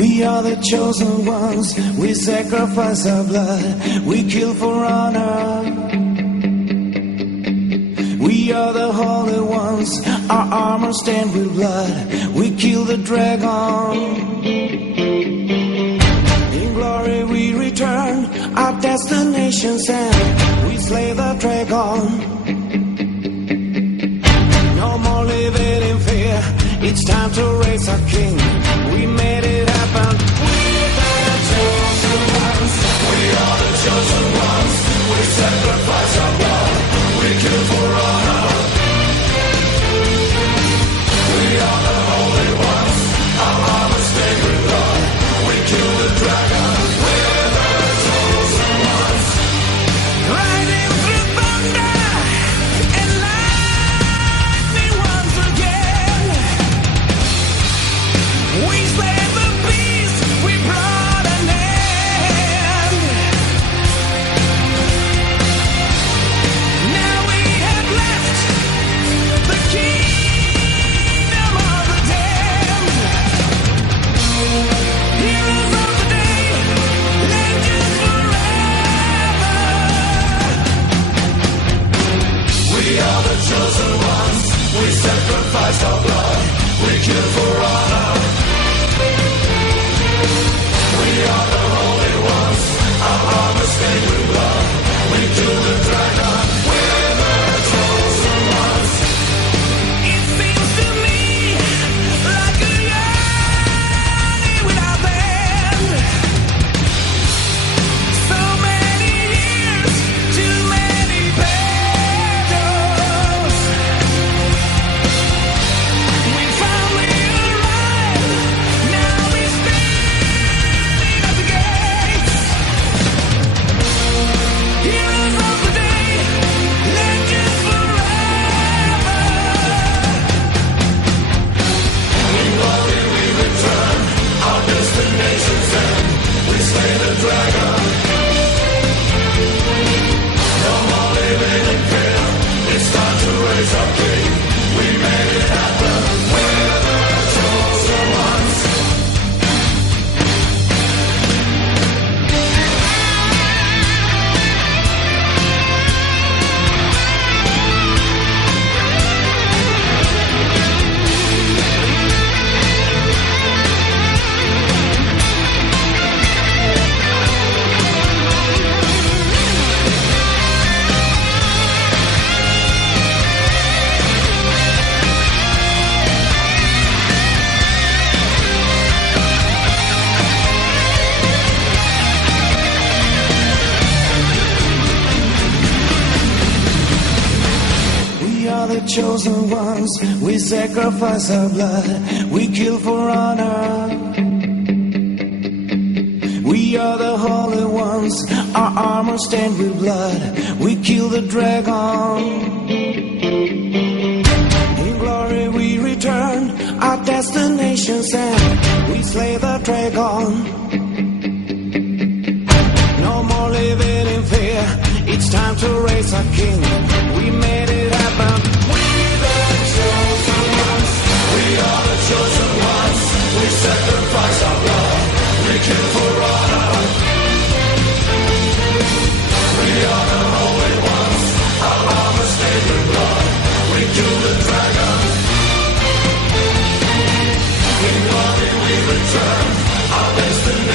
We are the chosen ones, we sacrifice our blood, we kill for honor. We are the holy ones, our armor stained with blood, we kill the dragon. In glory we return, our destination's end, we slay the dragon. No more living in fear, it's time to raise our king. We made it happen. We're the chosen ones. We are the chosen ones. We sacrifice our blood. We kill for honor. We are the holy ones. Our armor stained with blood. We kill the dragon. We're the chosen ones. Riding through thunder and lightning once again. We slay the beast, we brought an end. Now we have left the kingdom of the damned. Heroes of the day, legends forever. We are the chosen ones, we sacrifice our blood, we kill for honor. We are the holy ones, our armor stained with blood. We kill the dragon, we're the chosen ones. It seems to me like a journey without end. So many years, too many battles. We finally arrived, now we stand at the gates. Heroes of the day, legends forever. In glory we return, our destination's end. We slay the dragon. No more living in fear, it's time to raise our king. We made it happen, we're the chosen ones. We are the chosen ones, we sacrifice our blood, we kill for honor. We are the holy ones, our armor stained with blood, we kill the dragon. In glory we return, our destination's end, we slay the dragon. No more living in fear, it's time to raise our king. We made it happen. We're the chosen ones. We are the chosen ones. We sacrifice our blood. We kill for honor. We are the holy ones. Our armor stained with blood. We kill the dragon. In glory we return. Our destiny.